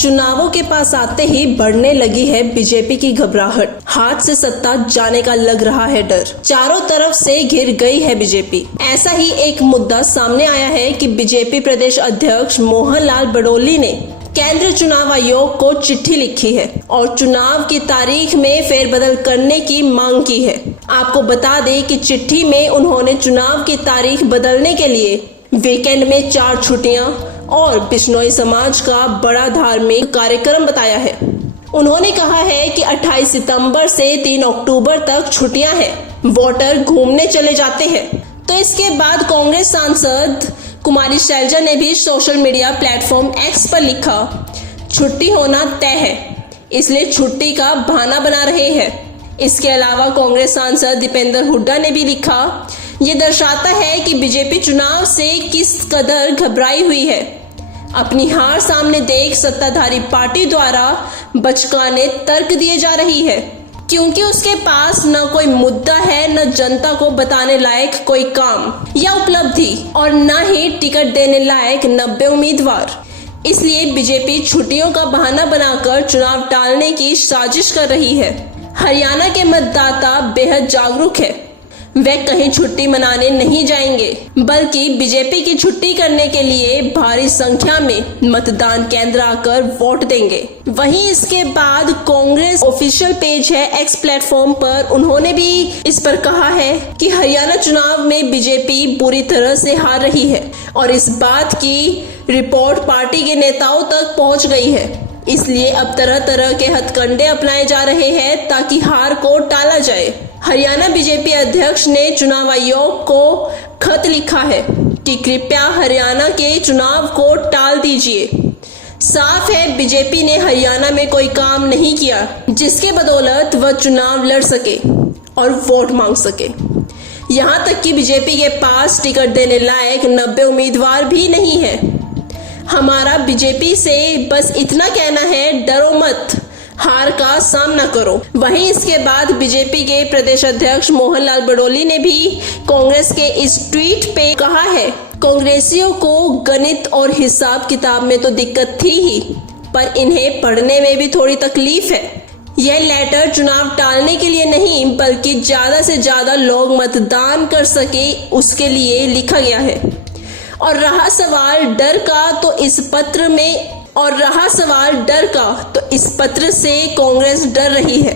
चुनावों के पास आते ही बढ़ने लगी है बीजेपी की घबराहट। हाथ से सत्ता जाने का लग रहा है डर। चारों तरफ से घिर गई है बीजेपी। ऐसा ही एक मुद्दा सामने आया है कि बीजेपी प्रदेश अध्यक्ष मोहन लाल बड़ोली ने केंद्रीय चुनाव आयोग को चिट्ठी लिखी है और चुनाव की तारीख में फेरबदल करने की मांग की है। आपको बता दें कि चिट्ठी में उन्होंने चुनाव की तारीख बदलने के लिए वीकेंड में 4 छुट्टियां और बिश्नोई समाज का बड़ा धार्मिक कार्यक्रम बताया है। उन्होंने कहा है कि 28 सितंबर से 3 अक्टूबर तक छुट्टियां हैं, वोटर घूमने चले जाते हैं। तो इसके बाद कांग्रेस सांसद कुमारी शैलजा ने भी सोशल मीडिया प्लेटफॉर्म एक्स पर लिखा, छुट्टी होना तय है, इसलिए छुट्टी का बहाना बना रहे हैं। इसके अलावा कांग्रेस सांसद दीपेंद्र हुड्डा ने भी लिखा, ये दर्शाता है कि बीजेपी चुनाव से किस कदर घबराई हुई है। अपनी हार सामने देख सत्ताधारी पार्टी द्वारा बचकाने तर्क दिए जा रही है, क्योंकि उसके पास न कोई मुद्दा है, न जनता को बताने लायक कोई काम या उपलब्धि और न ही टिकट देने लायक 90 उम्मीदवार। इसलिए बीजेपी छुट्टियों का बहाना बनाकर चुनाव टालने की साजिश कर रही है। हरियाणा के मतदाता बेहद जागरूक है। वे कहीं छुट्टी मनाने नहीं जाएंगे, बल्कि बीजेपी की छुट्टी करने के लिए भारी संख्या में मतदान केंद्र आकर वोट देंगे। वहीं इसके बाद कांग्रेस ऑफिशियल पेज है एक्स प्लेटफॉर्म पर, उन्होंने भी इस पर कहा है कि हरियाणा चुनाव में बीजेपी बुरी तरह से हार रही है और इस बात की रिपोर्ट पार्टी के नेताओं तक पहुंच गई है। इसलिए अब तरह तरह के हथकंडे अपनाए जा रहे हैं ताकि हार को टाला जाए। हरियाणा बीजेपी अध्यक्ष ने चुनाव आयोग को खत लिखा है कि कृपया हरियाणा के चुनाव को टाल दीजिए। साफ है, बीजेपी ने हरियाणा में कोई काम नहीं किया जिसके बदौलत वह चुनाव लड़ सके और वोट मांग सके। यहाँ तक कि बीजेपी के पास टिकट देने लायक 90 उम्मीदवार भी नहीं है। हमारा बीजेपी से बस इतना कहना है, डरो मत, हार का सामना करो। वहीं इसके बाद बीजेपी के प्रदेश अध्यक्ष मोहन लाल बड़ोली ने भी कांग्रेस के इस ट्वीट पे कहा है, कांग्रेसियों को गणित और हिसाब किताब में तो दिक्कत थी ही, पर इन्हें पढ़ने में भी थोड़ी तकलीफ है। यह लेटर चुनाव टालने के लिए नहीं, बल्कि ज्यादा से ज्यादा लोग मतदान कर सके उसके लिए लिखा गया है। और रहा सवाल डर का, तो इस पत्र से कांग्रेस डर रही है।